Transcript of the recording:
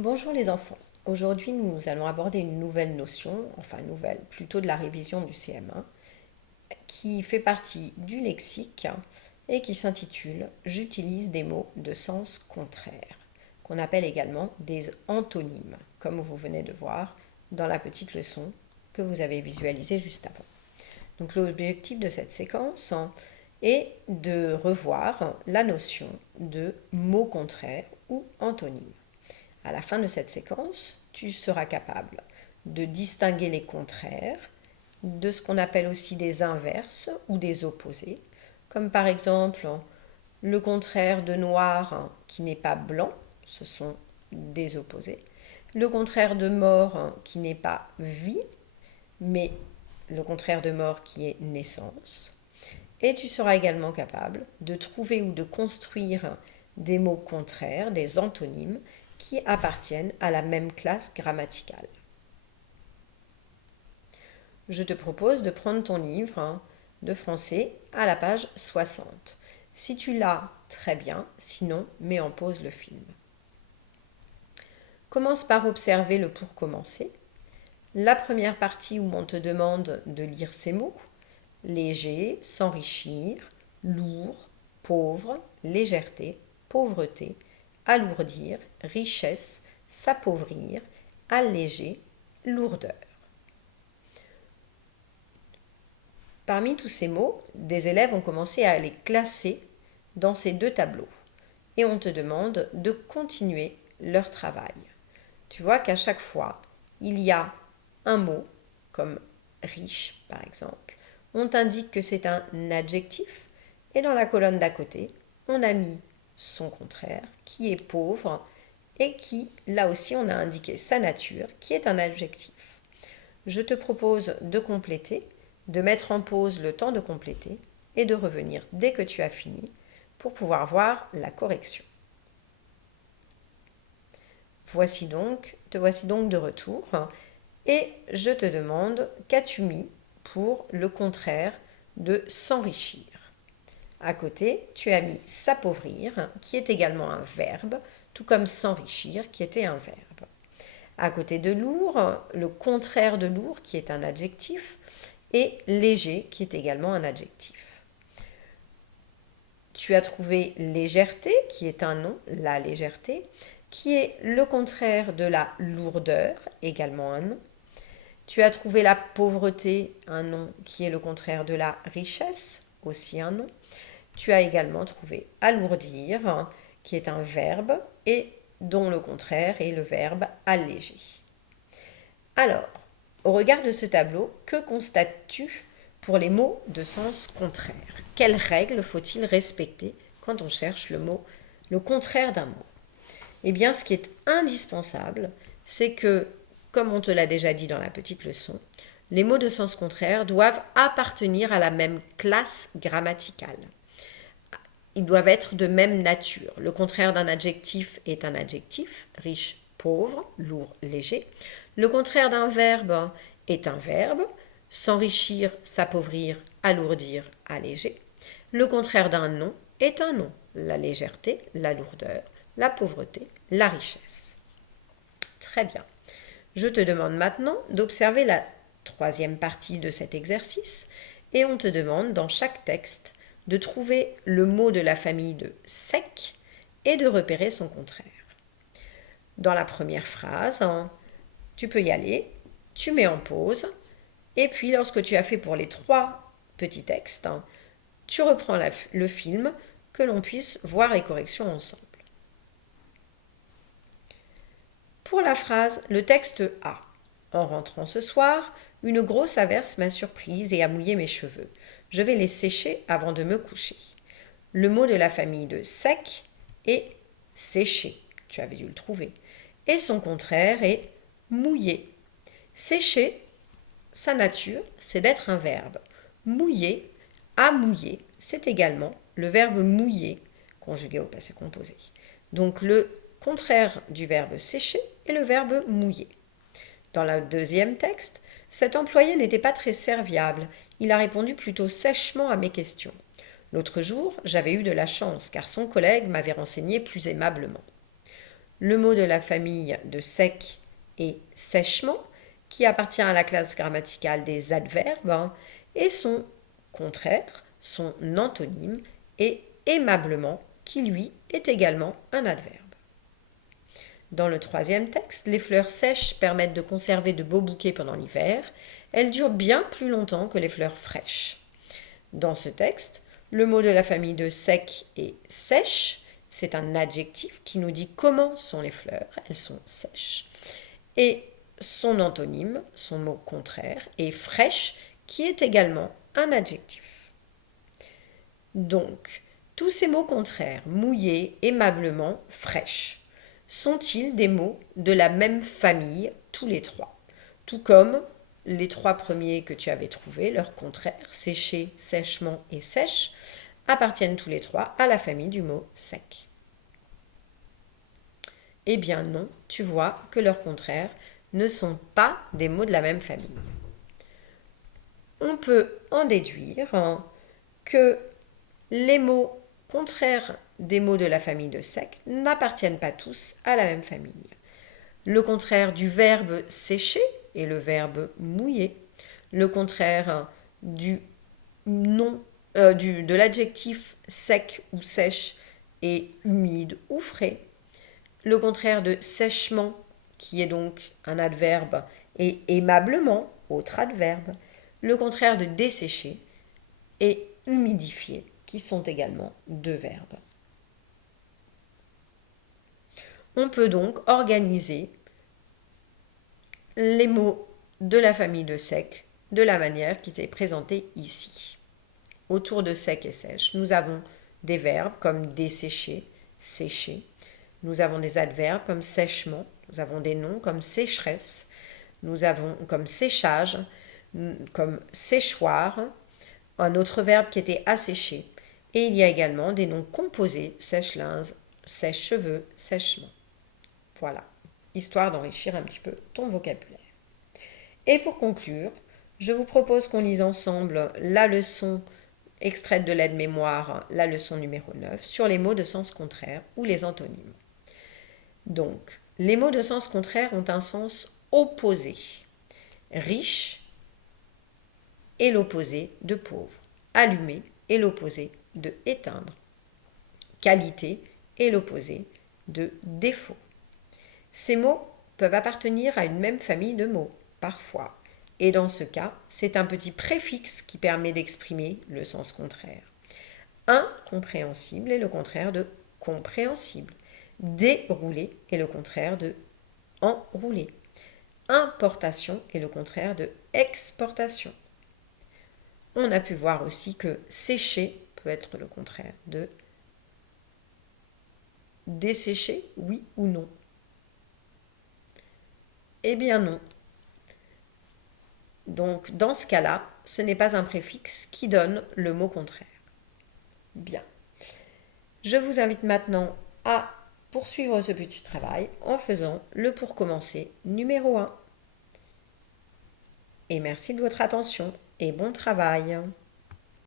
Bonjour les enfants. Aujourd'hui, nous allons aborder une nouvelle notion, enfin nouvelle, plutôt de la révision du CM1, qui fait partie du lexique et qui s'intitule J'utilise des mots de sens contraire, qu'on appelle également des antonymes, comme vous venez de voir dans la petite leçon que vous avez visualisée juste avant. Donc l'objectif de cette séquence est de revoir la notion de mot contraire ou antonyme. À la fin de cette séquence, tu seras capable de distinguer les contraires, de ce qu'on appelle aussi des inverses ou des opposés, comme par exemple le contraire de noir qui n'est pas blanc, ce sont des opposés, le contraire de mort qui n'est pas vie, mais le contraire de mort qui est naissance. Et tu seras également capable de trouver ou de construire des mots contraires, des antonymes, qui appartiennent à la même classe grammaticale. Je te propose de prendre ton livre de français à la page 60. Si tu l'as, très bien, sinon, mets en pause le film. Commence par observer le pour commencer. La première partie où on te demande de lire ces mots: léger, s'enrichir, lourd, pauvre, légèreté, pauvreté, alourdir, richesse, s'appauvrir, alléger, lourdeur. Parmi tous ces mots, des élèves ont commencé à les classer dans ces deux tableaux et on te demande de continuer leur travail. Tu vois qu'à chaque fois, il y a un mot, comme riche par exemple. On t'indique que c'est un adjectif et dans la colonne d'à côté, on a mis son contraire qui est pauvre et qui, là aussi, on a indiqué sa nature qui est un adjectif. Je te propose de compléter, de mettre en pause le temps de compléter et de revenir dès que tu as fini pour pouvoir voir la correction. Te voici donc de retour et je te demande qu'as-tu mis pour le contraire de s'enrichir. À côté, tu as mis s'appauvrir, qui est également un verbe, tout comme s'enrichir, qui était un verbe. À côté de lourd, le contraire de lourd, qui est un adjectif, et léger, qui est également un adjectif. Tu as trouvé légèreté, qui est un nom, la légèreté, qui est le contraire de la lourdeur, également un nom. Tu as trouvé la pauvreté, un nom qui est le contraire de la richesse, aussi un nom. Tu as également trouvé alourdir, qui est un verbe et dont le contraire est le verbe alléger. Alors, au regard de ce tableau, que constates-tu pour les mots de sens contraire? Quelles règles faut-il respecter quand on cherche le contraire d'un mot? Eh bien, ce qui est indispensable, c'est que, comme on te l'a déjà dit dans la petite leçon, les mots de sens contraire doivent appartenir à la même classe grammaticale. Ils doivent être de même nature. Le contraire d'un adjectif est un adjectif, riche, pauvre, lourd, léger. Le contraire d'un verbe est un verbe, s'enrichir, s'appauvrir, alourdir, alléger. Le contraire d'un nom est un nom, la légèreté, la lourdeur, la pauvreté, la richesse. Très bien. Je te demande maintenant d'observer la troisième partie de cet exercice et on te demande dans chaque texte de trouver le mot de la famille de sec et de repérer son contraire. Dans la première phrase, tu peux y aller, tu mets en pause et puis lorsque tu as fait pour les trois petits textes, tu reprends le film que l'on puisse voir les corrections ensemble. Pour la phrase, le texte A. En rentrant ce soir, une grosse averse m'a surprise et a mouillé mes cheveux. Je vais les sécher avant de me coucher. Le mot de la famille de sec est sécher. Tu avais dû le trouver. Et son contraire est mouiller. Sécher, sa nature, c'est d'être un verbe. Mouiller, à mouiller, c'est également le verbe mouiller conjugué au passé composé. Donc le contraire du verbe sécher est le verbe mouiller. Dans le deuxième texte, cet employé n'était pas très serviable. Il a répondu plutôt sèchement à mes questions. L'autre jour, j'avais eu de la chance car son collègue m'avait renseigné plus aimablement. le mot de la famille de sec est sèchement, qui appartient à la classe grammaticale des adverbes, et son contraire, son antonyme, est aimablement, qui lui est également un adverbe. Dans le troisième texte, les fleurs sèches permettent de conserver de beaux bouquets pendant l'hiver. Elles durent bien plus longtemps que les fleurs fraîches. Dans ce texte, le mot de la famille de sec est sèche. C'est un adjectif qui nous dit comment sont les fleurs. Elles sont sèches. Et son antonyme, son mot contraire, est fraîche, qui est également un adjectif. Donc, tous ces mots contraires, mouillé, aimablement, fraîche, sont-ils des mots de la même famille, tous les trois? Tout comme les trois premiers que tu avais trouvés, leurs contraires, sécher, sèchement et sèche, appartiennent tous les trois à la famille du mot sec. Eh bien non, tu vois que leurs contraires ne sont pas des mots de la même famille. On peut en déduire que les mots contraires des mots de la famille de sec n'appartiennent pas tous à la même famille. Le contraire du verbe sécher est le verbe mouiller. Le contraire du nom, de l'adjectif sec ou sèche est humide ou frais. Le contraire de sèchement, qui est donc un adverbe, est aimablement, autre adverbe. Le contraire de dessécher est humidifié, qui sont également deux verbes. On peut donc organiser les mots de la famille de sec de la manière qui est présentée ici. Autour de sec et sèche, nous avons des verbes comme dessécher, sécher. Nous avons des adverbes comme sèchement. Nous avons des noms comme sécheresse. Nous avons comme séchage, comme séchoir, un autre verbe qui était assécher. Et il y a également des noms composés, sèche-linge, sèche-cheveux, sèchement. Voilà, histoire d'enrichir un petit peu ton vocabulaire. Et pour conclure, je vous propose qu'on lise ensemble la leçon extraite de l'aide-mémoire, la leçon numéro 9, sur les mots de sens contraire ou les antonymes. Donc, les mots de sens contraire ont un sens opposé. Riche est l'opposé de pauvre. Allumer est l'opposé de éteindre. Qualité est l'opposé de défaut. Ces mots peuvent appartenir à une même famille de mots, parfois. Et dans ce cas, c'est un petit préfixe qui permet d'exprimer le sens contraire. Incompréhensible est le contraire de compréhensible. Dérouler est le contraire de enrouler. Importation est le contraire de exportation. On a pu voir aussi que sécher peut être le contraire de dessécher, oui ou non. Eh bien non. Donc dans ce cas-là, ce n'est pas un préfixe qui donne le mot contraire. Bien. Je vous invite maintenant à poursuivre ce petit travail en faisant le pour commencer numéro 1. Et merci de votre attention et bon travail.